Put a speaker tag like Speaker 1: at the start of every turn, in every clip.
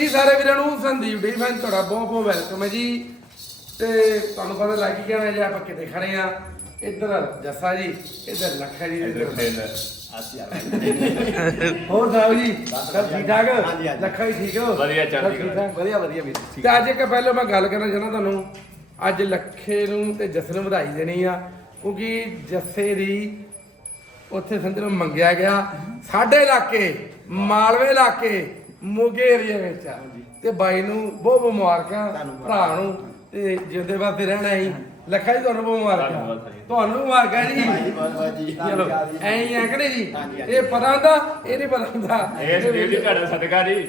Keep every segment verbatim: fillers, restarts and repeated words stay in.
Speaker 1: ਸਾਰੇ ਵੀਰਾਂ ਨੂੰ ਸੰਦੀਪ ਡੀ ਫੈਨ ਤੁਹਾਡਾ ਬਹੁਤ ਬਹੁਤ ਵੈਲਕਮ ਹੈ ਜੀ। ਤੇ ਤੁਹਾਨੂੰ ਪਤਾ ਲੱਗ ਹੀ ਗਿਆ ਜੇ ਆਪਾਂ ਕਿਤੇ ਖੜੇ ਆ। ਇੱਧਰ ਜੱਸਾ ਜੀ, ਇੱਧਰ ਲੱਖਾ ਜੀ, ਇੱਧਰ ਹੋਰ ਸਾਹਿਬ ਜੀ ਸਭ ਠੀਕ ਠਾਕ? ਲੱਖਾ ਜੀ ਠੀਕ ਹੋ?
Speaker 2: ਵਧੀਆ ਚੱਲ
Speaker 1: ਠੀਕ ਠਾਕ,
Speaker 2: ਵਧੀਆ ਵਧੀਆ ਵੀਰ।
Speaker 1: ਤੇ ਅੱਜ ਇੱਕ ਪਹਿਲਾਂ ਮੈਂ ਗੱਲ ਕਰਨਾ ਚਾਹੁੰਦਾ ਤੁਹਾਨੂੰ। ਅੱਜ ਲੱਖੇ ਨੂੰ ਤੇ ਜੱਸੇ ਨੂੰ ਵਧਾਈ ਦੇਣੀ ਆ, ਕਿਉਂਕਿ ਜੱਸੇ ਦੀ ਉੱਥੇ ਸਮਝ ਲਓ ਮੰਗਿਆ ਗਿਆ ਸਾਡੇ ਇਲਾਕੇ ਮਾਲਵੇ ਇਲਾਕੇ ਮੋਗੇ ਏਰੀਆ ਵਿੱਚ ਆ। ਤੇ ਬਾਈ ਨੂੰ ਬਹੁਤ ਬਹੁਤ ਮੁਬਾਰਕਾਂ, ਭਰਾ ਨੂੰ ਤੇ ਜਿਉਂਦੇ ਵਾਸਤੇ ਰਹਿਣਾ ਹੀ। ਲੱਖਾ ਜੀ ਤੁਹਾਨੂੰ ਬਹੁਤ ਮੁਬਾਰਕਾਂ, ਤੁਹਾਨੂੰ ਮੁਬਾਰਕਾਂ ਜੀ। ਚਲੋ ਐਂ ਹੀ ਆ ਕਿ ਜੀ, ਇਹ ਪਤਾ ਹੁੰਦਾ ਇਹ ਨਹੀਂ ਪਤਾ ਹੁੰਦਾ।
Speaker 2: ਇਹ ਸਦੀਪ ਜੀ ਤੁਹਾਡਾ ਸਦਕਾ ਜੀ।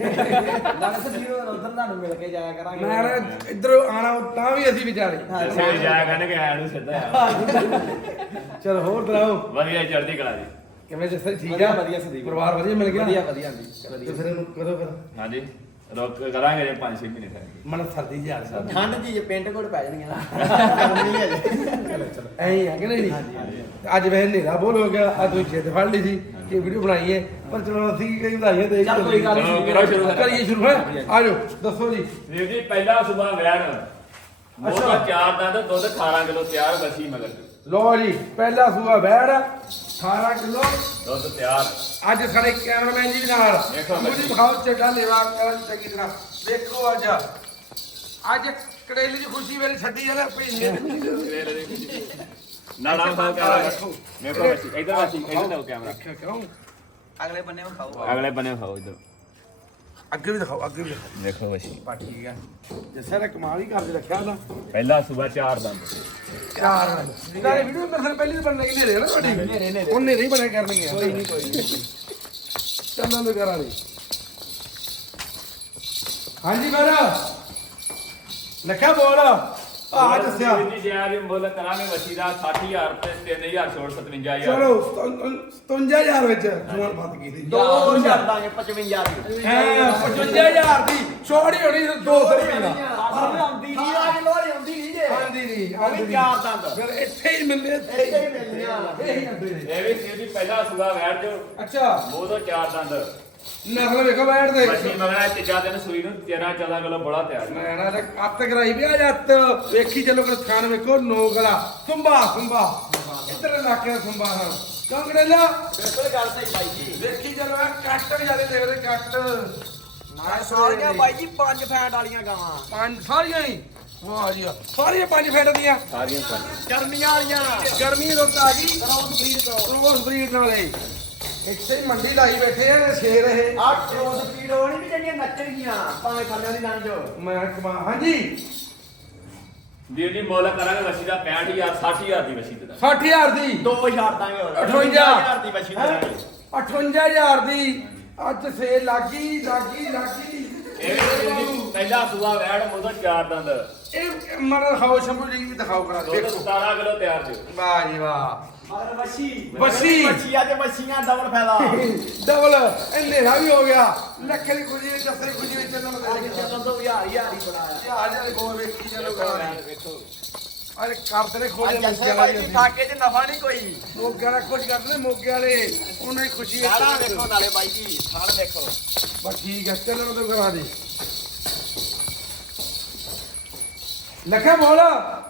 Speaker 3: ਉਧਰ ਤੁਹਾਨੂੰ ਮਿਲ ਕੇ ਜਾਇਆ ਕਰਾਂਗੇ।
Speaker 1: ਮੈਂ ਇੱਧਰੋਂ ਆਣਾ ਤਾਂ ਵੀ ਅਸੀਂ ਵਿਚਾਰੇ
Speaker 2: ਦੱਸੇ ਜਾਇਆ ਕਰਨਗੇ ਆਇਆ ਨੂੰ ਸਿੱਧਾ।
Speaker 1: ਚਲੋ ਹੋਰ ਦਰਾਓ
Speaker 2: ਵਧੀਆ ਚੜ੍ਹਦੀ ਕਲਾ ਜੀ।
Speaker 1: ਕਿਵੇਂ ਜੱਸਾ ਠੀਕ ਆ?
Speaker 3: ਵਧੀਆ ਸੰਦੀਪ,
Speaker 1: ਪਰਿਵਾਰ ਵਧੀਆ ਮਿਲ ਗਿਆ?
Speaker 3: ਵਧੀਆ ਵਧੀਆ ਜੀ
Speaker 1: ਤੇ ਫਿਰ ਇਹਨੂੰ ਕਦੋਂ ਫਿਰ
Speaker 2: ਹਾਂਜੀ ਰੋਕ ਕਰਾਂਗੇ ਜੇ ਪੰਜ ਛੇ ਮਹੀਨੇ ਤੱਕ।
Speaker 1: ਮਨ ਸਰਦੀ ਜੀ ਆ ਸਕਦੀ
Speaker 3: ਠੰਡ ਜੀ ਜੇ ਪਿੰਟ ਕੋਲ ਪੈ ਜਾਣਗੀਆਂ ਨਾ।
Speaker 1: ਚਲੋ ਚਲੋ ਐਂ ਹੀ ਆ ਕਿ ਨਹੀਂ? ਅੱਜ ਵੈਸੇ ਹਨੇਰਾ ਬੋਲ ਹੋ ਗਿਆ, ਅੱਜ ਤੁਸੀਂ ਜਿੱਦ ਫੜ ਲਈ ਸੀ ਕਿ ਵੀਡੀਓ ਬਣਾਈਏ, ਪਰ ਚਲੋ ਅਸੀਂ ਕਈ ਵਧਾਈਆਂ ਦੇ
Speaker 3: ਚੱਲ ਕੋਈ ਗੱਲ
Speaker 2: ਚਲੋ ਕਰੋ ਸ਼ੁਰੂ ਫਿਰ।
Speaker 1: ਕਰੀਏ ਸ਼ੁਰੂ ਹੈ। ਆ ਜਾਓ ਦੱਸੋ ਜੀ।
Speaker 2: ਵੀਰ ਜੀ ਪਹਿਲਾ ਸੁਬਾ ਵੈਣ ਮੋਟਾ ਚਾਰ ਦਾ ਤੇ ਦੁੱਧ ਅਠਾਰਾਂ ਕਿਲੋ ਤਿਆਰ ਵਸੀ ਮਗਰ
Speaker 1: ਲੋ ਜੀ ਪਹਿਲਾ ਸੂਆ ਬੈੜ ਅਠਾਰਾਂ ਕਿਲੋ
Speaker 2: ਦੁੱਧ ਤਿਆਰ।
Speaker 1: ਅੱਜ ਸਾਡੇ ਕੈਮਰਾਮੈਨ ਜੀ ਨਾਲ
Speaker 2: ਦੇਖੋ
Speaker 1: ਮੁਝੇ ਦਿਖਾਓ ਚੱਡਾ ਲੇਵਾ ਕਰਨ ਚੰਗੀ ਤਰ੍ਹਾਂ ਦੇਖੋ। ਅੱਜ ਅੱਜ ਕੜੇਲੀ ਦੀ ਖੁਸ਼ੀ ਵੇਲੇ ਛੱਡੀ ਜਾਣਾ ਭੇਜੇ
Speaker 2: ਨਾ ਨਾ ਸਾਹਿਬ ਕੈਮਰਾ ਰੱਖੋ। ਦੇਖੋ ਵਸੀ ਇਧਰ ਵਸੀ ਇਧਰ ਲਓ ਕੈਮਰਾ।
Speaker 1: ਕਿਉਂ
Speaker 3: ਅਗਲੇ ਬੰਨੇ ਨੂੰ ਖਾਓ।
Speaker 2: ਅਗਲੇ ਬੰਨੇ ਖਾਓ ਇਧਰ।
Speaker 1: ਅੱਗੇ ਵੀ ਦਿਖਾਓ, ਅੱਗੇ ਵੀ ਦਿਖਾਓ।
Speaker 2: ਦੇਖੋ ਵਸੀ
Speaker 1: ਬਾ ਠੀਕ ਹੈ ਜੱਸਾ ਨੇ ਕਮਾਲ ਹੀ ਕਰਦੇ ਰੱਖਿਆ ਉਹਦਾ।
Speaker 2: ਪਹਿਲਾ ਸੁਬਾ ਚਾਰ ਦੰਦ
Speaker 1: ਚਾਰ ਨਾਲੇ ਵੀਡੀਓ ਮੇਰੇ ਨਾਲ ਪਹਿਲੀ ਬਣਨ ਲੱਗੀ ਨੇਰੇ ਨਾ ਤੁਹਾਡੀ
Speaker 3: ਨੇਰੇ ਨੇਰੇ
Speaker 1: ਹੁਣ ਨੇਰੇ ਹੀ ਬਣਿਆ ਕਰਨਗੇ।
Speaker 3: ਕੋਈ ਨਹੀਂ ਕੋਈ ਨਹੀਂ।
Speaker 1: ਚੱਲਾਂ ਦੇ ਕਰਾਂ ਲਈ। ਹਾਂਜੀ ਮੇਰਾ ਲੱਖਾ ਬੋਲ ਆ ਦੱਸਿਆ।
Speaker 2: ਜੀ ਜੇ ਅੱਜ ਮੁੱਲ ਕਰਾਂਗੇ ਵਸੀ ਦਾ ਸੱਠ ਹਜ਼ਾਰ ਤੇ ਤਿੰਨ ਹਜ਼ਾਰ ਛੋੜ ਸਤਵੰਜਾ ਹਜ਼ਾਰ।
Speaker 1: ਚਲੋ ਸਤਵੰਜਾ ਹਜ਼ਾਰ ਵਿੱਚ ਜੂਨ ਫਤ ਗਈ ਸੀ।
Speaker 3: ਦੋ ਛੱਡ ਦਾਂਗੇ ਪਚਵੰਜਾ ਦੀ।
Speaker 1: ਹੈ ਪਚਵੰਜਾ ਹਜ਼ਾਰ ਦੀ ਛੋੜ ਹੀ ਹੋਣੀ ਦੋ ਸੌ ਰੁਪਏ ਦਾ।
Speaker 3: ਪਰ ਆਉਂਦੀ ਨਹੀਂ ਆ ਕਿਲੋ ਆਉਂਦੀ ਨਹੀਂ ਜੇ।
Speaker 1: ਆਂਦੀ ਨਹੀਂ
Speaker 3: ਉਹ ਵੀ ਚਾਰ ਦੰਦ।
Speaker 1: ਫਿਰ ਇੱਥੇ ਹੀ ਮਿਲਨੇ, ਇੱਥੇ
Speaker 3: ਇੱਥੇ ਹੀ ਮਿਲਣੀਆਂ।
Speaker 1: ਇਹੀ ਅੱਡੇ ਨੇ।
Speaker 2: ਇਹ ਵੀ ਸੀ ਜੀ ਪਹਿਲਾ ਸੁਬਾ ਵੈਟ ਜੋ
Speaker 1: ਅੱਛਾ
Speaker 2: ਉਹ ਤੋਂ ਚਾਰ ਦੰਦ
Speaker 1: ਨਸਲ ਵੇਖੋ ਬੈਠ ਦੇ।
Speaker 2: ਵਸੀ ਮਗਰ ਤੀਜਾ ਦਿਨ ਸੂਈ ਨੂੰ ਤੇਰਾਂ ਚੌਦਾਂ ਕਿਲੋ ਬੜਾ ਤਿਆਰ।
Speaker 1: ਮੈਂ ਨਾ ਤੇ ਅੱਤ ਕਰਾਈ ਵੀ ਆ ਜੱਤ ਵੇਖੀ ਚੱਲੋ ਕਿ ਥਾਨ ਵੇਖੋ ਨੋ ਗਲਾ ਸੁੰਬਾ ਸੁੰਬਾ ਇੱਧਰ ਇਲਾਕੇ ਦਾ ਸੁੰਬਾ ਹਾਂ ਕੰਗੜੇਲਾ
Speaker 3: ਬਿਲਕੁਲ ਗੱਲ ਸਹੀ ਬਾਈ ਜੀ।
Speaker 1: ਵੇਖੀ ਚੱਲੋ ਆ ਕੱਟ ਵੀ ਜਿਆਦਾ ਦੇਖਦੇ ਕੱਟ
Speaker 3: ਮੈਂ ਸਾਰੀਆਂ ਬਾਈ ਜੀ ਪੰਜ ਫੈਂਟ ਵਾਲੀਆਂ ਗਾਵਾਂ।
Speaker 1: ਪੰਜ ਸਾਰੀਆਂ ਹੀ ਵਾਹ ਜੀ ਵਾਹ। ਸਾਰੀਆਂ ਪੰਜ ਫੈਟ ਦੀਆਂ
Speaker 2: ਸਾਰੀਆਂ ਪੰਜ
Speaker 3: ਗਰਮੀਆਂ ਵਾਲੀਆਂ।
Speaker 1: ਗਰਮੀ ਰੁੱਤ ਆ ਗਈ
Speaker 3: ਕਰੋਸ ਬਰੀਡ ਤੋਂ।
Speaker 1: ਰੋਜ਼ ਬਰੀਡ ਨਾਲੇ ਇੱਥੇ ਹੀ ਮੰਡੀ ਲਾਈ ਬੈਠੇ ਆ ਸ਼ੇਰ ਇਹ।
Speaker 3: ਆਹ ਕਰੋਸ ਬਰੀਡ ਹੋਣੀ ਵੀ ਜਿਹੜੀਆਂ ਨੱਚਣਗੀਆਂ ਭਾਵੇਂ ਥੱਲੇ ਦੀ ਲੰਘ ਜਾਓ।
Speaker 1: ਮੈਂ ਕਮਾ ਹਾਂਜੀ
Speaker 2: ਵੀਰ ਜੀ ਮੁੱਲ ਕਰਾਂਗੇ ਵਸੀ ਦਾ ਪੈਂਹਠ ਹਜ਼ਾਰ ਸੱਠ ਹਜ਼ਾਰ ਦੀ ਵਸੀ ਦਾ।
Speaker 1: ਸੱਠ ਹਜ਼ਾਰ ਦੀ
Speaker 3: ਦੋ ਛੱਡ ਦਾਂਗੇ ਹੋਰ।
Speaker 1: ਅਠਵੰਜਾ
Speaker 3: ਹਜ਼ਾਰ ਦੀ ਬੱਚੀ ਦੇਵਾਂਗੇ।
Speaker 1: ਅਠਵੰਜਾ ਹਜ਼ਾਰ ਦੀ ਅੱਜ ਸੇਲ ਲੱਗੀ ਲੱਗੀ ਲੱਗੀ।
Speaker 2: ਇਹ ਵੀ ਵੀਰ ਜੀ ਪਹਿਲਾ ਸੁਬਾ ਵੈਟ ਮੋਦੋਂ ਚਾਰ ਦੰਦ
Speaker 1: ਇਹ ਮਨ ਦਿਖਾਓ ਸ਼ੰਭੂ ਜੀ ਦਿਖਾਓ ਕਰਾ
Speaker 2: ਦੁੱਧ
Speaker 1: ਦੇਖੋ।
Speaker 2: ਸਤਾਰਾਂ ਕਿਲੋ ਤਿਆਰ ਜੋ।
Speaker 1: ਵਾਹ ਜੀ ਵਾਹ
Speaker 3: ਮਗਰ ਬੱਚੀ
Speaker 1: ਬੱਚੀ।
Speaker 3: ਬੱਚੀਆਂ ਤੇ ਬੱਚੀਆਂ ਡਬਲ ਫਾਇਦਾ।
Speaker 1: ਡਬਲ ਹਨੇਰਾ ਵੀ ਹੋ ਗਿਆ। ਲੱਖ ਦੀ ਖੁਸ਼ੀ ਵਿੱਚ ਜੱਸੇ ਖੁਸ਼ੀ ਵਿੱਚ ਚੱਲਣ
Speaker 3: ਅੱਜ
Speaker 1: ਲੱਗ ਗਿਆ।
Speaker 3: ਚੱਲਣ ਤੋਂ ਹਜ਼ਾਰ ਹਜ਼ਾਰ ਹੀ ਬੜਾ ਆ।
Speaker 1: ਆ ਜਾ ਗੋਲ ਵੇਖੀ ਚਲੋ ਕਰਾ
Speaker 3: ਵੇਖੋ
Speaker 1: ਅਰੇ ਕਰਦੇ ਨੇ ਖੋਜ
Speaker 3: ਅੱਜ ਜੱਸੇ ਬਾਈ ਦੀ ਠਾਕੇ 'ਚ ਨਫਾ ਨਹੀਂ ਕੋਈ।
Speaker 1: ਮੋਗੇ ਵਾਲਾ ਖੁਸ਼ ਕਰਦੇ ਨੇ ਮੋਗੇ ਵਾਲੇ ਉਹਨਾਂ ਦੀ ਖੁਸ਼ੀ ਵਿੱਚ
Speaker 3: ਸਾਰਾ ਵੇਖੋ ਨਾਲੇ ਬਾਈ ਜੀ ਥਾਣ ਵੇਖੋ।
Speaker 1: ਬਸ ਠੀਕ ਹੈ ਚੱਲਣ ਤੋਂ ਕਰਾ ਦੇ ਲੱਖਾ ਬੋਲ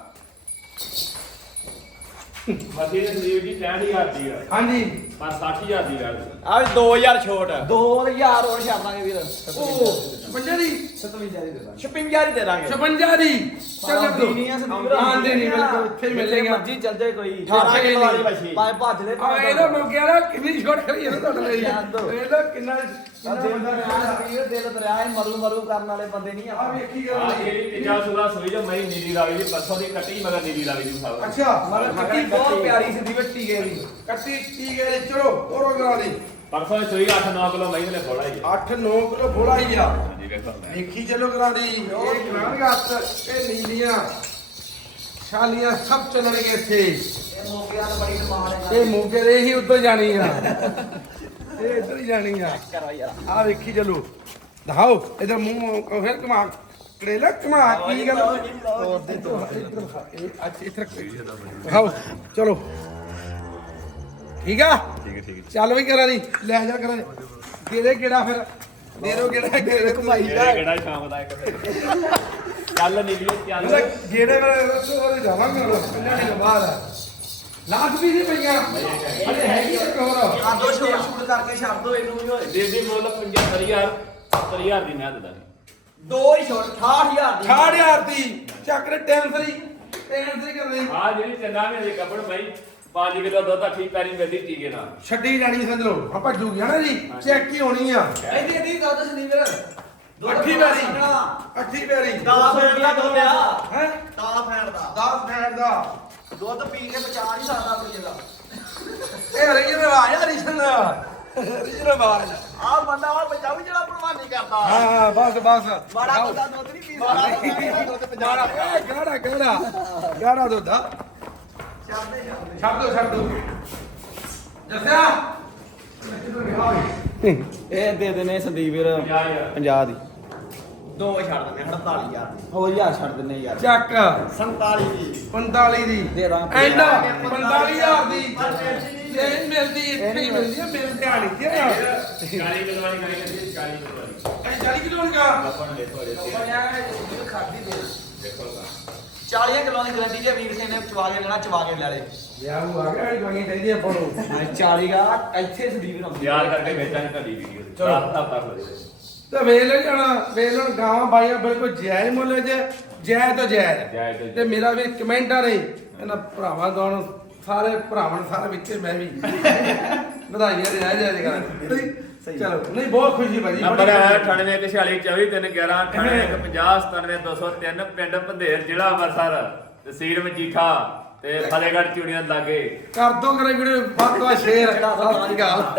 Speaker 2: ਵਸੀ ਦੇ ਸੰਦੀਪ ਜੀ ਪੈਂਹਠ ਹਜ਼ਾਰ ਦੀ ਆ
Speaker 1: ਹਾਂਜੀ
Speaker 2: ਪਰ ਸੱਠ ਹਜ਼ਾਰ ਦੀ ਵੈਟ।
Speaker 3: ਆ ਵੀ ਦੋ ਹਜ਼ਾਰ ਛੋਟ। ਦੋ ਹਜ਼ਾਰ ਹੋਰ ਛੱਡ ਦਾਂਗੇ ਵੀਰ।
Speaker 1: ਉਹ ਪੰਜਾ ਦੀ
Speaker 3: ਸਤਵੰਜਾ ਦੀ ਦੇ ਦਾਂਗੇ। ਛਪੰਜਾ ਦੀ ਦੇ ਦਾਂਗੇ।
Speaker 1: ਛਪੰਜਾ ਦੀ ਚੱਲ
Speaker 3: ਆਉਂਦੀ ਨਹੀਂ ਆ ਸੰਦੀਪ।
Speaker 1: ਆਉਂਦੀ ਨਹੀਂ ਬਿਲਕੁਲ ਇੱਥੇ ਹੀ ਮਿਲੇਗਾ।
Speaker 3: ਮਰਜੀ ਚੱਲ ਜਾਏ ਕੋਈ।
Speaker 1: ਅਠਾਰਾਂ ਕਿਲੋ ਵਾਲੀ
Speaker 3: ਬੱਚੀ ਭਾਵੇਂ ਭੱਜ ਲੈ।
Speaker 1: ਆ ਇਹਦਾ ਮੋਗੇ ਵਾਲਾ ਕਿੰਨੀ ਛੋਟ ਕਰੀ ਇਹਦਾ ਤੁਹਾਡੇ ਲਈ ਇਹਦਾ ਕਿੰਨਾ ਕਿੰਨਾ
Speaker 3: ਦਿਲ
Speaker 1: ਬੰਦਾ
Speaker 3: ਦਰਿਆ ਵੀਰ ਦਿਲ ਦਰਿਆ ਹੈ। ਮਰੂ ਮਰੂ ਕਰਨ ਵਾਲੇ ਬੰਦੇ ਨਹੀਂ
Speaker 1: ਆ
Speaker 3: ਆ।
Speaker 1: ਵੇਖੀ
Speaker 2: ਆ
Speaker 1: ਗੱਲ
Speaker 2: ਜਿਹੜੀ ਤੀਜਾ ਸੁਬਾ ਸੂਈ ਜੋ ਮਈ ਨੀਲੀ ਲਾਈ ਦੀ ਪਰਸੋਂ ਦੀ ਕੱਟੀ ਮਗਰ ਨੀਲੀ ਲਾਈ ਦੀ ਸਾਹਿਬ।
Speaker 1: ਅੱਛਾ
Speaker 3: ਮਗਰ ਕੱਟੀ ਬਹੁਤ ਪਿਆਰੀ ਸਿੱਧੀ ਵੱਟੀ ਗਈ ਦੀ।
Speaker 1: ਕੱਟੀ ਟੀ ਗਏ ਚਲੋ ਤੋਰੋ ਕਰਾ ਦੇ।
Speaker 2: ਪਰਸੋਂ ਦੀ ਸੂਈ ਅੱਠ ਨੌ ਕਿਲੋ ਮਈ ਨੇ ਫੋੜਾ ਹੀ ਆ।
Speaker 1: ਅੱਠ ਨੌ ਕਿਲੋ ਬੋਲਾ ਹੀ ਆ।
Speaker 2: ਹਾਂਜੀ ਵੇਖੋ
Speaker 1: ਵੇਖੀ ਚਲੋ ਕਰਾ ਦੀ ਇਹ ਗ੍ਰਾਂਡ ਹੱਥ ਇਹ ਨੀਲੀਆਂ ਛਾਲੀਆਂ ਸਭ ਚੱਲਣਗੇ ਇੱਥੇ।
Speaker 3: ਇਹ ਮੋਗੇ ਵਾਲ ਬੜੀ ਡਿਮਾਂਡ ਹੈ।
Speaker 1: ਇਹ ਮੋਗੇ ਦੇ ਹੀ ਉੱਧਰ ਜਾਣੀ ਆ ਇਹ ਇੱਧਰ ਹੀ ਜਾਣੀ ਆ।
Speaker 3: ਕਰੋ ਯਾਰ।
Speaker 1: ਆ ਵੇਖੀ ਚਲੋ ਦਿਖਾਓ ਇਧਰ ਮੂੰਹ ਫਿਰ ਘੁਮਾ ਕਰੇਲਾ ਘੁਮਾ ਕੀ ਗੱਲ ਇਹ ਅੱਜ ਇੱਧਰ ਦਿਖਾਓ ਚਲੋ ਠੀਕ ਆ
Speaker 2: ਠੀਕ ਹੈ ਠੀਕ ਹੈ।
Speaker 1: ਚੱਲ ਵੀ ਕਰਾਂ ਦੀ ਲੈ ਜਾ ਕਰਾਂ ਦੇ ਦੇ ਕਿਹੜਾ ਫਿਰ ਦੇਰੋ ਕਿਹੜਾ ਗੇੜੇ ਘੁਮਾਈ
Speaker 2: ਇਹ
Speaker 1: ਜਾ
Speaker 2: ਕਿਹੜਾ ਸ਼ਾਮ ਦਾ ਇੱਕ ਚੱਲ ਨੀਲੀਏ ਚੱਲ
Speaker 1: ਗੇੜੇ ਵਾਲੇ ਰਸਤੇ ਵਾਲੇ ਜਾਵਾਂਗੇ ਹੁਣ ਪੰਜਾਂ ਦਿਨ ਬਾਅਦ ਲਾਖ ਵੀ ਨਹੀਂ ਪਈਆਂ ਹਲੇ ਹੈਗੀ ਇੱਕ ਹੋਰ
Speaker 3: ਆ ਦੋ ਛੋਟ ਛੋਟ ਕਰਕੇ ਛੱਡ ਦੋ ਇਹਨੂੰ ਵੀ ਹੋਏ
Speaker 2: ਦੇ ਦੀ ਮੁੱਲ ਪਚੱਤਰ ਹਜ਼ਾਰ ਸੱਤਰ ਹਜ਼ਾਰ ਦੀ ਮੈਂ ਦਿੰਦਾ
Speaker 3: ਦੋ ਹੀ ਛੋਟ ਅਠਾਹਠ ਹਜ਼ਾਰ ਦੀ
Speaker 1: ਅਠਾਹਠ ਹਜ਼ਾਰ ਦੀ ਚੱਕਰ ਟੈਂਸਰੀ ਟੈਂਸਰੀ ਕਰ ਰਹੀ
Speaker 2: ਆ ਜਿਹੜੀ ਚੰਗਾ ਵੀ ਅਜੇ ਕੱਪੜ ਬਾਈ ਪੰਜ ਕਿਲੋ ਦੁੱਧ ਅੱਠੀ ਪੈਰੀ ਮਿਲਦੀ ਟੀਕੇ ਨਾਲ
Speaker 1: ਛੱਡੀ ਜਾਣੀ ਸਮਝ ਲਓ ਆਪਾਂ ਜੂਗੀ ਨਾ ਜੀ ਚੈੱਕ ਹੀ ਹੋਣੀ ਆ
Speaker 3: ਇਹਦੀ ਇਹਦੀ ਦੁੱਧ ਸੰਦੀਪ
Speaker 1: ਅੱਠੀ ਪੈਰੀ ਅੱਠੀ ਪੈਰੀ
Speaker 3: ਦਾ ਫੈਨ ਦਾ ਦੁੱਧ ਆ
Speaker 1: ਹੈ
Speaker 3: ਦਾ ਫੈਨ ਦਾ
Speaker 1: ਦਸ ਫੈਟ ਦਾ
Speaker 3: ਦੁੱਧ ਪੀ ਕੇ ਬਚਾ ਨਹੀਂ ਸਕਦਾ ਕੋਈ ਦਾ
Speaker 1: ਇਹ ਰੀਜਨ ਆਵਾਜ਼ ਆ ਰੀਜਨ ਰੀਜਨ ਆਵਾਜ਼
Speaker 3: ਆ ਬੰਦਾ ਵਾ ਬਚਾਉ ਜਿਹੜਾ ਪ੍ਰਵਾਨੀ ਕਰਦਾ
Speaker 1: ਹਾਂ ਹਾਂ ਬਸ ਬਸ
Speaker 3: ਮਾੜਾ ਬੰਦਾ ਦੁੱਧ ਨਹੀਂ ਪੀ ਸਕਦਾ ਦੁੱਧ
Speaker 1: ਗਾੜਾ
Speaker 3: ਪਚਾ
Speaker 1: ਗਾੜਾ ਗਾੜਾ ਗਾੜਾ ਦੁੱਧ ਆ
Speaker 3: ਛੱਡਦੇ ਛੱਡਦੇ
Speaker 1: ਛੱਡ ਦੋ ਛੱਡ ਦੋ ਜੱਸਿਆ
Speaker 3: ਇਹ ਦੇ ਦੇਣੇ ਸੰਦੀਪ ਵੀਰ
Speaker 2: ਪੰਜਾਹ ਹਜ਼ਾਰ
Speaker 3: ਪੰਜਾਹ ਦੀ ਦੋ ਛੱਡ ਦਿੰਦੇ ਅੜਤਾਲੀ ਹਜ਼ਾਰ ਦੀ ਹੋਰ ਹਜ਼ਾਰ ਛੱਡ ਦਿੰਦੇ ਯਾਰ
Speaker 1: ਚੱਕ
Speaker 3: ਸੰਤਾਲੀ ਦੀ
Speaker 1: ਪੰਤਾਲੀ ਦੀ
Speaker 3: ਦੇ ਰਾਂ
Speaker 1: ਐਂਡ ਪੰਤਾਲੀ ਹਜ਼ਾਰ ਦੀ ਇਹ ਮਿਲਦੀ ਇੱਥੇ ਹੀ ਮਿਲਦੀ ਆ ਮਿਲ ਧਿਆਣੀ ਤੇ
Speaker 2: ਚਾਲੀ ਕਿਲੋ ਵਾਲੀ ਗਾਈ ਕਹਿੰਦੀ ਚਾਲੀ ਕਿਲੋ ਵਾਲੀ
Speaker 1: ਇਹ ਚਾਲੀ ਕਿਲੋ ਦਾ
Speaker 2: ਆਪਾਂ ਨੇ ਥੋੜੇ
Speaker 3: ਖਾਦੀ ਦੇ
Speaker 2: ਦੇਖੋ ਤਾਂ
Speaker 3: ਚਾਲੀ ਕਿਲੋ ਦੀ ਗਰੰਟੀ ਜੇ ਵੀਰ ਸਿੰਘ ਨੇ ਚਵਾ ਕੇ ਲੈਣਾ ਚਵਾ ਕੇ ਲੈ ਲੈ
Speaker 1: ਯਾਰ ਉਹ ਆ ਗਿਆ ਗਾਣੀ ਚਾਹੀਦੀ ਆਪਾਂ ਨੂੰ
Speaker 3: ਚਾਲੀ ਦਾ ਇੱਥੇ ਸੰਦੀਪ ਵੀਰ ਆਉਂਦੀ
Speaker 2: ਯਾਰ ਕਰਕੇ ਵੇਚਾਂਗੇ ਤੁਹਾਡੀ ਵੀਡੀਓ
Speaker 1: ਚਲੋ।
Speaker 2: ਹਫਤਾ ਹਫਤਾ ਹੋ ਜਾਏ
Speaker 1: ਤੇ ਵੇਲ ਜਾਣਾ ਵੇਲ ਹੁਣ ਗਾਵਾਂ ਬਾਈਆਂ ਬਿਲਕੁਲ ਜਾਇਜ਼ ਮੁੱਲ 'ਚ ਜਾਇਜ਼ ਤੋਂ ਜਾਇਜ਼
Speaker 2: ਜਾਇਜ਼ ਤੋਂ ਜਾਇਜ਼।
Speaker 1: ਤੇ ਮੇਰਾ ਵੀ ਕਮੈਂਟ ਆ ਰਹੀ ਇਹਨਾਂ ਭਰਾਵਾਂ ਦੋਣ ਸਾਰੇ ਭਰਾਵਾਂ ਸਾਰੇ ਵਿੱਚੇ ਮੈਂ ਵੀ ਵਧਾਈਆਂ ਦੇ ਜਾਇਜ਼ ਜਾਇਜ਼ ਕਰਾਂ ਚਲੋ ਨਹੀਂ ਬਹੁਤ ਖੁਸ਼ੀ ਭਾਜੀ
Speaker 2: ਨੰਬਰ ਹੈ ਅਠਾਨਵੇਂ ਇੱਕ ਛਿਆਲੀ ਚੌਵੀ ਤਿੰਨ ਗਿਆਰਾਂ ਅਠਾਨਵੇਂ ਇੱਕ ਪੰਜਾਹ ਸਤਾਨਵੇਂ ਦੋ ਸੌ ਤਿੰਨ ਪਿੰਡ ਭੰਦੇਰ ਜ਼ਿਲ੍ਹਾ ਅੰਮ੍ਰਿਤਸਰ ਤਹਿਸੀਲ ਮਜੀਠਾ ਤੇ ਫਤਿਹਗੜ੍ਹ ਚੂੜੀਆਂ ਲਾਗੇ
Speaker 1: ਕਰ ਦੋ ਕਰੇ ਵੀਡੀਓ ਵੱਧ ਤੋਂ ਵੱਧ ਸ਼ੇਅਰ ਸਤਿ ਸ਼੍ਰੀ ਅਕਾਲ